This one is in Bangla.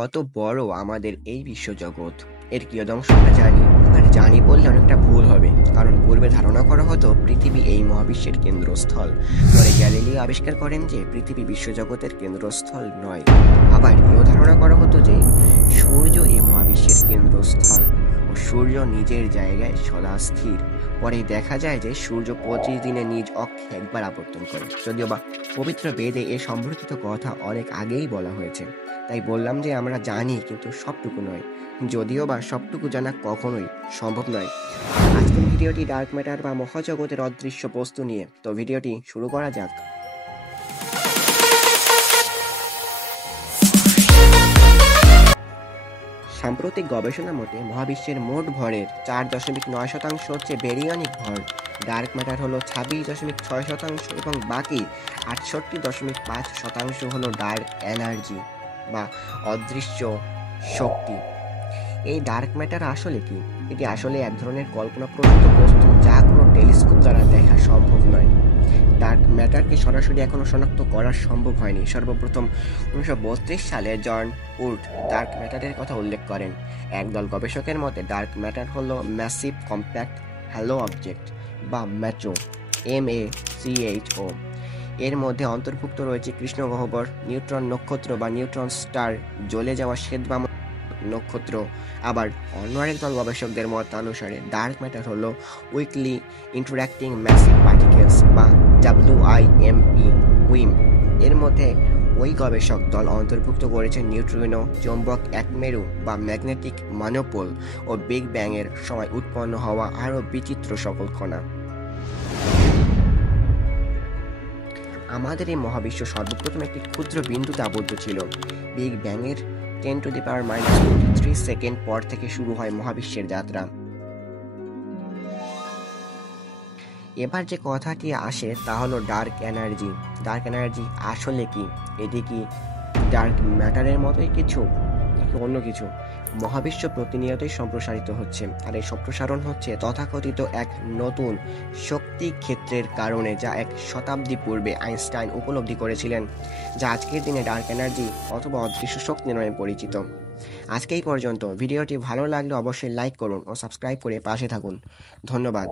কত বড় আমাদের এই বিশ্বজগৎ, এর কিয়দংশ আমরা জানি। আর জানি বললে অনেকটা ভুল হবে, কারণ পূর্বে ধারণা করা হতো পৃথিবী এই মহাবিশ্বের কেন্দ্রস্থল। পরে গ্যালিলিও আবিষ্কার করেন যে পৃথিবী বিশ্বজগতের কেন্দ্রস্থল নয়। আবার এও ধারণা করা হতো যে সূর্য এই মহাবিশ্বের কেন্দ্রস্থল ও সূর্য নিজের জায়গায় সদা স্থির। পরে দেখা যায় যে সূর্য 25 দিনে নিজ অক্ষে একবার আবর্তন করে। যদিও বা পবিত্র বেদে এ সম্পর্কিত কথা অনেক আগেই বলা হয়েছে। তাই বললাম যে আমরা জানি, কিন্তু সবটুকু নয়। যদিও বা সবটুকু জানা কখনোই সম্ভব নয়। আজকের ভিডিওটি ডার্ক ম্যাটার বা মহাজগতের অদৃশ্য বস্তু নিয়ে। তো ভিডিওটি শুরু করা যাক। সাম্প্রতিক গবেষণা মতে মহাবিশ্বের মোট ভরের 4.9% হচ্ছে বেরিয়ানিক ভর। ডার্ক ম্যাটার হলো 26.6% এবং বাকি 68.5% হলো ডার্ক এনার্জি বা অদৃশ্য শক্তি। এই ডার্ক ম্যাটার আসলে কি? এটি আসলে এক ধরনের কল্পনাপ্রসূত বস্তু যা কোনো টেলিস্কোপ দ্বারা দেখা সম্ভব নয়। ডার্ক ম্যাটারকে সরাসরি এখনো শনাক্ত করা সম্ভব হয়নি। সর্বপ্রথম 1932 সালে জন উড ডার্ক ম্যাটারের কথা উল্লেখ করেন। একদল গবেষকের মতে ডার্ক ম্যাটার হলো ম্যাসিভ কম্প্যাক্ট হ্যালো অবজেক্ট বা ম্যাচো, MACHO। এর মধ্যে অন্তর্ভুক্ত রয়েছে কৃষ্ণগহ্বর, নিউট্রন নক্ষত্র বা নিউট্রন স্টার, জ্বলে যাওয়া শ্বেতবাম নক্ষত্র। আবার অন্য আরেক দল গবেষকদের মতানুসারে ডার্ক ম্যাটার হলো উইকলি ইন্টারঅ্যাক্টিং ম্যাসিভ পার্টিকেলস বা WIMP। এর মধ্যে ওই গবেষক দল অন্তর্ভুক্ত করেছেন নিউট্রিনো, চৌম্বক একমেরু বা ম্যাগনেটিক মনোপোল ও বিগ ব্যাং এর সময় উৎপন্ন হওয়া আরও বিচিত্র সকল কণা। আমাদের এই মহাবিশ্ব সর্বপ্রথম একটি ক্ষুদ্র বিন্দুতে আবদ্ধ ছিল। বিগ ব্যাং এর 10⁻³ সেকেন্ড পর থেকে শুরু হয় মহাবিশ্বের যাত্রা। এবার যে কথাটি আসে তা হলো ডার্ক এনার্জি। ডার্ক এনার্জি আসলে কি? এটি কি ডার্ক ম্যাটারের মতোই কিছু, নাকি অন্য কিছু? মহাবিশ্ব প্রতিনিয়তই সম্প্রসারিত হচ্ছে, আর এই সম্প্রসারণ হচ্ছে তথাকথিত এক নতুন শক্তি ক্ষেত্রের কারণে, যা 1 শতাব্দী পূর্বে আইনস্টাইন উপলব্ধি করেছিলেন, যা আজকের দিনে ডার্ক এনার্জি অথবা অদৃশ্য শক্তি নামে পরিচিত। আজকে এই পর্যন্ত। ভিডিওটি ভালো লাগলে অবশ্যই লাইক করুন ও সাবস্ক্রাইব করে পাশে থাকুন। ধন্যবাদ।